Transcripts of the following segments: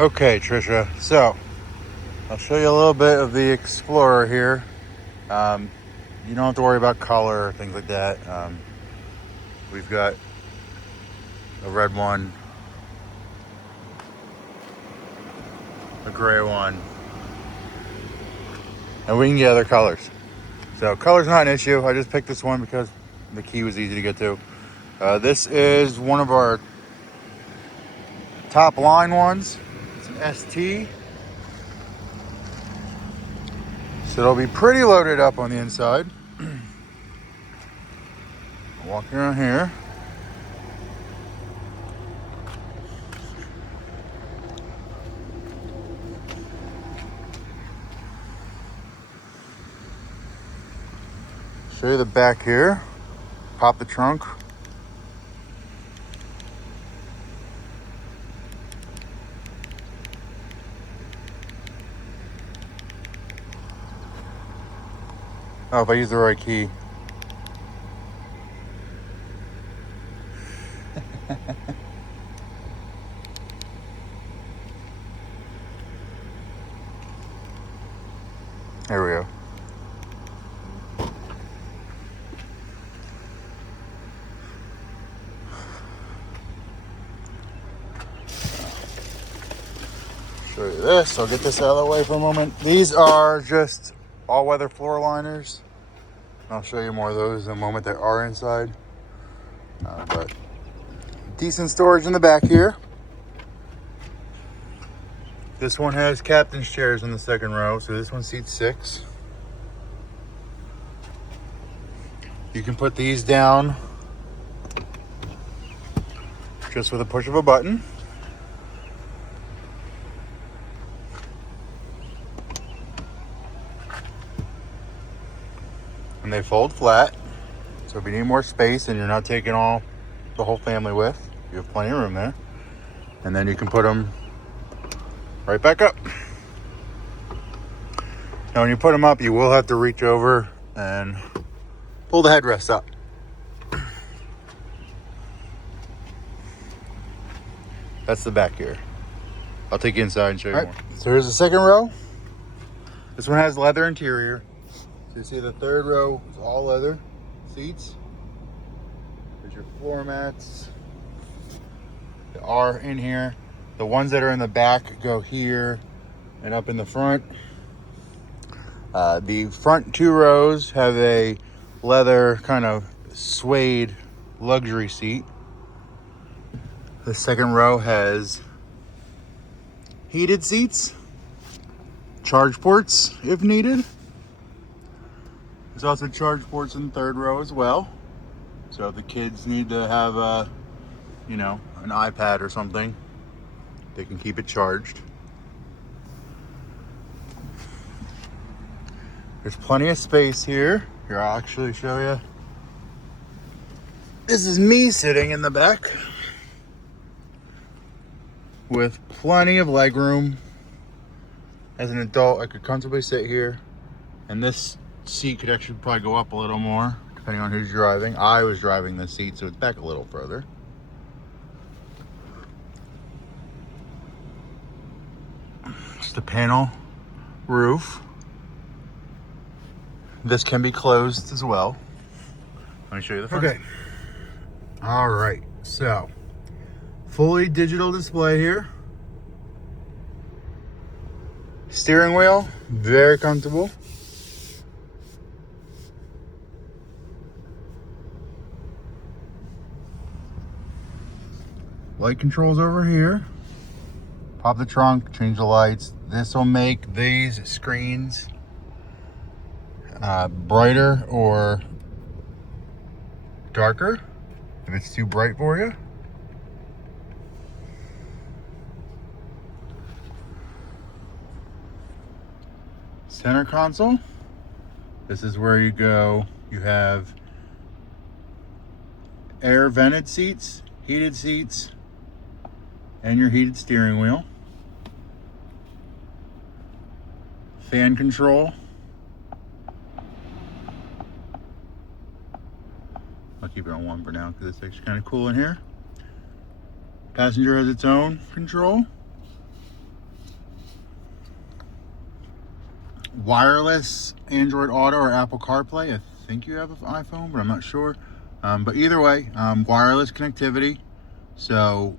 Okay, Trisha, so I'll show you a little bit of the Explorer here. Um, you don't have to worry about color or things like that. We've got a red one, a gray one, and we can get other colors. So color's not an issue. I just picked this one because the key was easy to get to. This is one of our top line ones. It's an ST. So it'll be pretty loaded up on the inside. Walking around here. Show you the back here. Pop the trunk. Oh, if I use the right key. There we go. Show you this. I'll get this out of the way for a moment. These are just all-weather floor liners. I'll show you more of those in a moment that are inside. But decent storage in the back here. This one has captain's chairs in the second row, so this one seats 6. You can put these down just with a push of a button. And they fold flat. So if you need more space and you're not taking the whole family with, you have plenty of room there. And then you can put them right back up. Now when you put them up, you will have to reach over and pull the headrest up. That's the back here. I'll take you inside and show you more. So here's the second row. This one has leather interior. So you see the third row is all leather seats. There's your floor mats. They are in here. The ones that are in the back go here and up in the front. The front 2 rows have a leather kind of suede luxury seat. The second row has heated seats, charge ports if needed. There's also charge ports in the third row as well. So if the kids need to have an iPad or something, they can keep it charged. There's plenty of space here. Here, I'll actually show you. This is me sitting in the back with plenty of leg room. As an adult, I could comfortably sit here, and this seat could actually probably go up a little more depending on who's driving. I was driving this seat, so it's back a little further. Just a panel roof. This can be closed as well. Let me show you the front. Okay. All right, so fully digital display here. Steering wheel, very comfortable. Light controls over here. Pop the trunk, change the lights. This will make these screens brighter or darker if it's too bright for you. Center console. This is where you go. You have air vented seats, heated seats, and your heated steering wheel. Fan control. I'll keep it on 1 for now because it's actually kind of cool in here. Passenger has its own control. wireless Android Auto or Apple CarPlay. I think you have an iPhone, but I'm not sure. But either way, wireless connectivity. So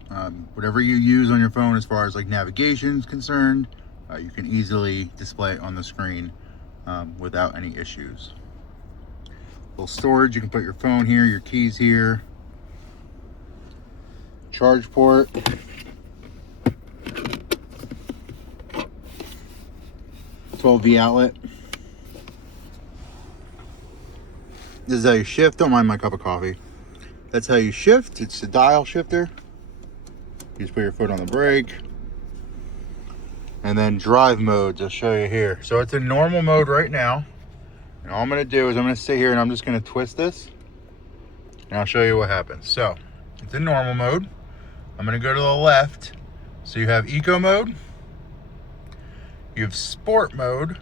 whatever you use on your phone as far as like navigation is concerned, you can easily display it on the screen without any issues. Little storage, you can put your phone here, your keys here. Charge port. 12V outlet. This is how you shift. Don't mind my cup of coffee. That's how you shift. It's a dial shifter. You just put your foot on the brake. And then drive modes, I'll show you here. So it's in normal mode right now. And all I'm gonna do is I'm gonna sit here and I'm just gonna twist this. And I'll show you what happens. So it's in normal mode. I'm gonna go to the left. So you have eco mode. You have sport mode.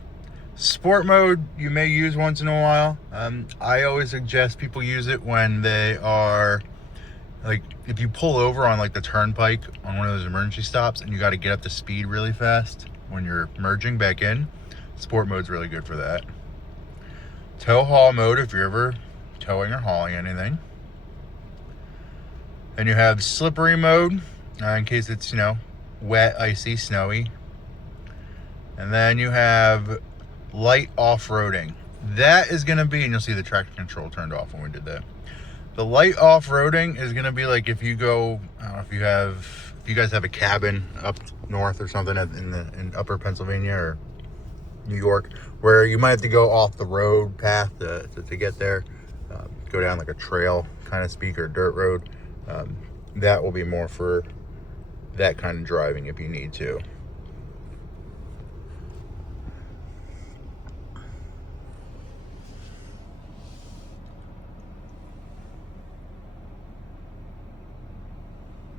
Sport mode you may use once in a while. I always suggest people use it when they are, like, if you pull over on like the turnpike on one of those emergency stops and you got to get up to speed really fast when you're merging back in. Sport mode's really good for that. Tow haul mode if you're ever towing or hauling anything. And you have slippery mode in case it's, you know, wet, icy, snowy. And then you have light off-roading. That is going to be, and you'll see the traction control turned off when we did that. The light off-roading is going to be like if you go, I don't know if you guys have a cabin up north or something in upper Pennsylvania or New York, where you might have to go off the road path to get there, go down like a trail kind of speak or dirt road. That will be more for that kind of driving if you need to.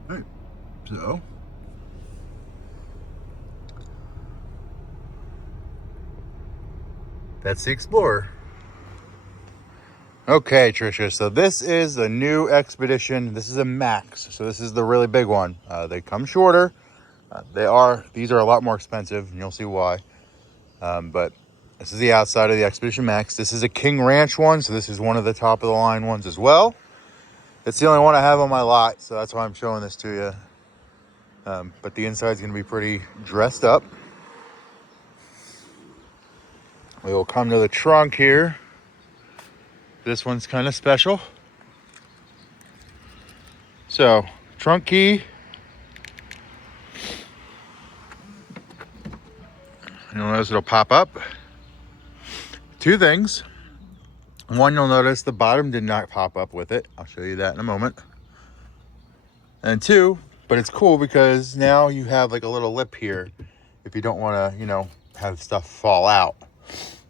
Right. So that's the Explorer. Okay, Tricia, so this is a new Expedition. This is a Max, so this is the really big one. They come shorter. These are a lot more expensive, and you'll see why. But this is the outside of the Expedition Max. This is a King Ranch one, so this is one of the top of the line ones as well. It's the only one I have on my lot, so that's why I'm showing this to you. But the inside is going to be pretty dressed up. We will come to the trunk here. This one's kind of special. So, trunk key. You'll notice it'll pop up. Two things. One, you'll notice the bottom did not pop up with it. I'll show you that in a moment. And two, but it's cool because now you have like a little lip here if you don't want to, you know, have stuff fall out.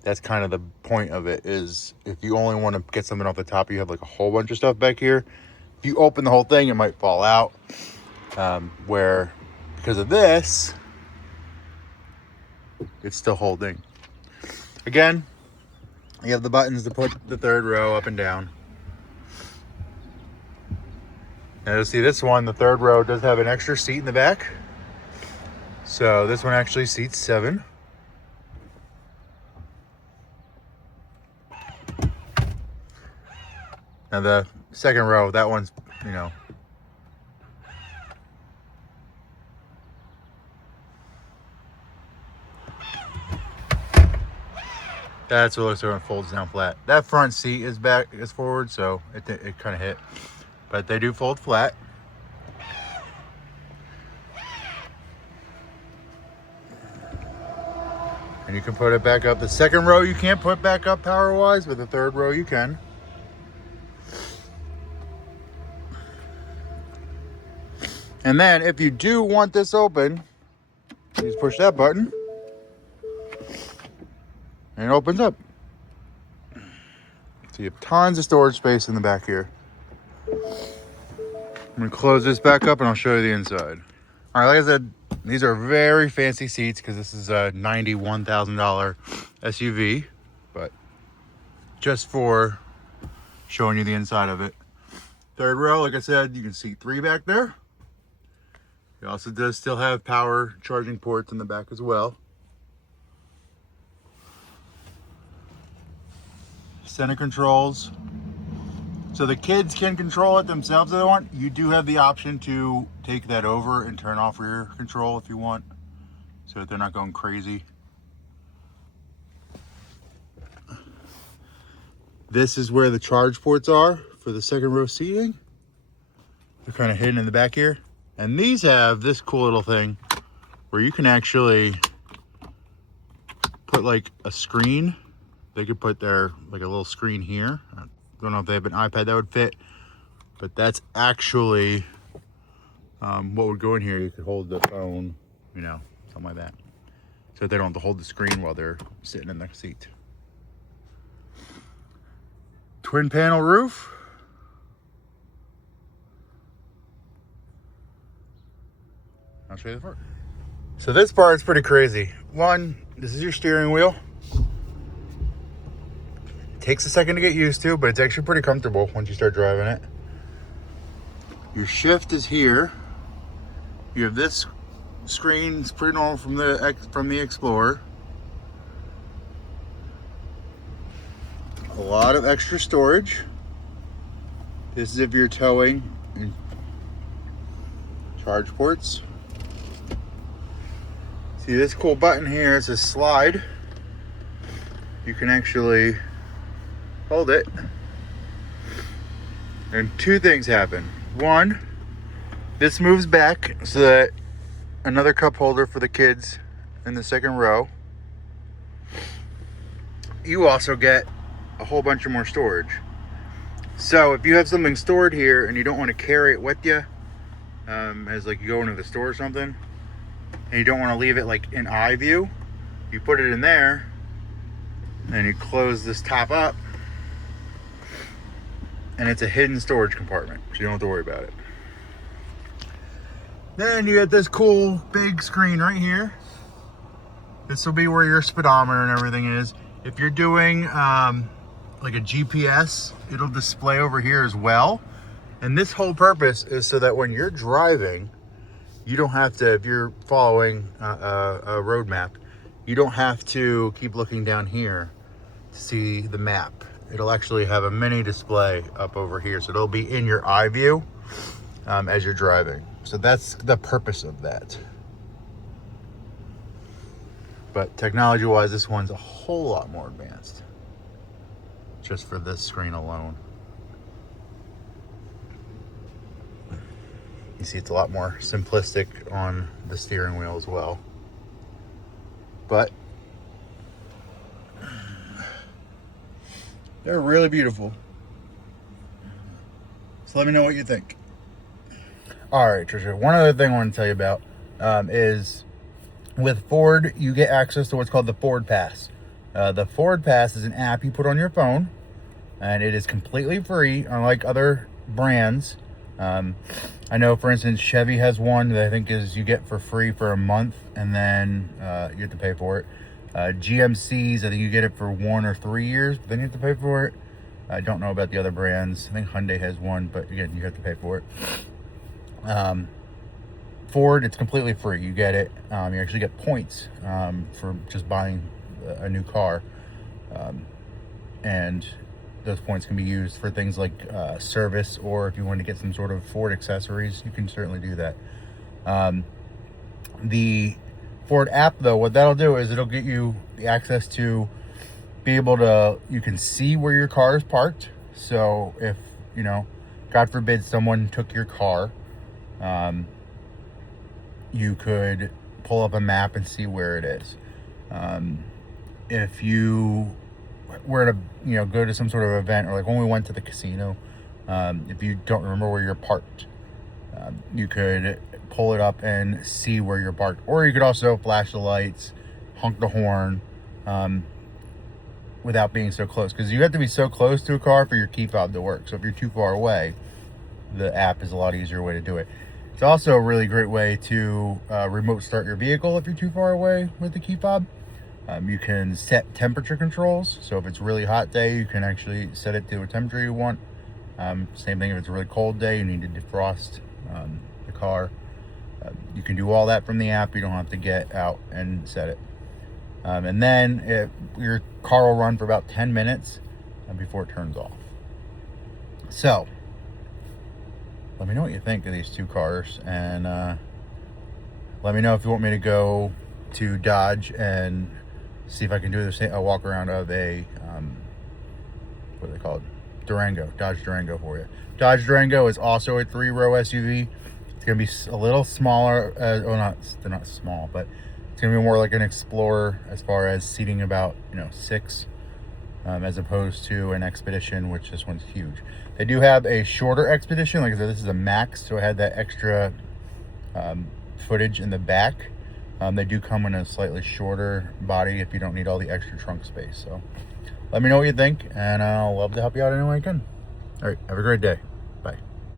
That's kind of the point of it, is if you only want to get something off the top, you have like a whole bunch of stuff back here. If you open the whole thing, it might fall out. Where because of this, it's still holding. Again, you have the buttons to put the third row up and down. Now you'll see this one, the third row does have an extra seat in the back. So this one actually seats 7. Now the second row, that one's, you know, that's what it looks like when it folds down flat. That front seat is forward, so it kind of hit. But they do fold flat. And you can put it back up. The second row you can't put back up power-wise, but the third row you can. And then if you do want this open, you just push that button and it opens up. So you have tons of storage space in the back here. I'm gonna close this back up and I'll show you the inside. All right, like I said, these are very fancy seats because this is a $91,000 SUV, but just for showing you the inside of it. Third row, like I said, you can see 3 back there. It also does still have power charging ports in the back as well. center controls. So the kids can control it themselves if they want. You do have the option to take that over and turn off rear control if you want, so that they're not going crazy. This is where the charge ports are for the second row seating. They're kind of hidden in the back here. And these have this cool little thing where you can actually put like a screen. They could put their, like a little screen here. I don't know if they have an iPad that would fit, but that's actually what would go in here. You could hold the phone, you know, something like that. So they don't have to hold the screen while they're sitting in the seat. Twin panel roof. I'll show you the front. So this part's pretty crazy. One, this is your steering wheel. It takes a second to get used to, but it's actually pretty comfortable once you start driving it. Your shift is here. You have this screen. It's pretty normal from the Explorer. A lot of extra storage. This is if you're towing and charge ports. See this cool button here, it's a slide. You can actually hold it. And two things happen. One, this moves back so that another cup holder for the kids in the second row. You also get a whole bunch of more storage. So if you have something stored here and you don't want to carry it with you, as like you go into the store or something, and you don't want to leave it like in eye view, you put it in there and you close this top up, and it's a hidden storage compartment, so you don't have to worry about it. Then you get this cool big screen right here. This will be where your speedometer and everything is. If you're doing like a GPS, it'll display over here as well. And this whole purpose is so that when you're driving, you don't have to, if you're following a road map, you don't have to keep looking down here to see the map. It'll actually have a mini display up over here, so it'll be in your eye view as you're driving. So that's the purpose of that. But technology-wise, this one's a whole lot more advanced, just for this screen alone. You see it's a lot more simplistic on the steering wheel as well. But they're really beautiful. So let me know what you think. All right, Trisha, one other thing I want to tell you about is with Ford, you get access to what's called the Ford Pass. The Ford Pass is an app you put on your phone, and it is completely free, unlike other brands. I know, for instance, Chevy has one that I think is you get for free for a month, and then you have to pay for it. GMC's, I think you get it for 1 or 3 years, but then you have to pay for it. I don't know about the other brands. I think Hyundai has one, but again, you have to pay for it. Ford, it's completely free. You get it. You actually get points for just buying a new car. And those points can be used for things like service, or if you want to get some sort of Ford accessories, you can certainly do that. The Ford app, though, what that'll do is it'll get you the access to be able to, you can see where your car is parked. So if, you know, God forbid someone took your car, you could pull up a map and see where it is. If you were to, you know, go to some sort of event, or like when we went to the casino, if you don't remember where you're parked, you could pull it up and see where you're parked. Or you could also flash the lights, honk the horn, without being so close, because you have to be so close to a car for your key fob to work. So if you're too far away, the app is a lot easier way to do it. It's also a really great way to remote start your vehicle if you're too far away with the key fob. You can set temperature controls. So if it's a really hot day, you can actually set it to a temperature you want. Same thing if it's a really cold day, you need to defrost the car. You can do all that from the app. You don't have to get out and set it. And then your car will run for about 10 minutes. before it turns off. So, let me know what you think of these two cars, and let me know if you want me to go to Dodge and see if I can do a walk around of a, what are they called? Durango, Dodge Durango for you. Dodge Durango is also a 3-row SUV. It's gonna be a little smaller, they're not small, but it's gonna be more like an Explorer as far as seating, about 6, as opposed to an Expedition, which this one's huge. They do have a shorter Expedition. Like I said, this is a Max, so it had that extra footage in the back. They do come in a slightly shorter body if you don't need all the extra trunk space. So let me know what you think, and I'll love to help you out any way I can. All right, have a great day.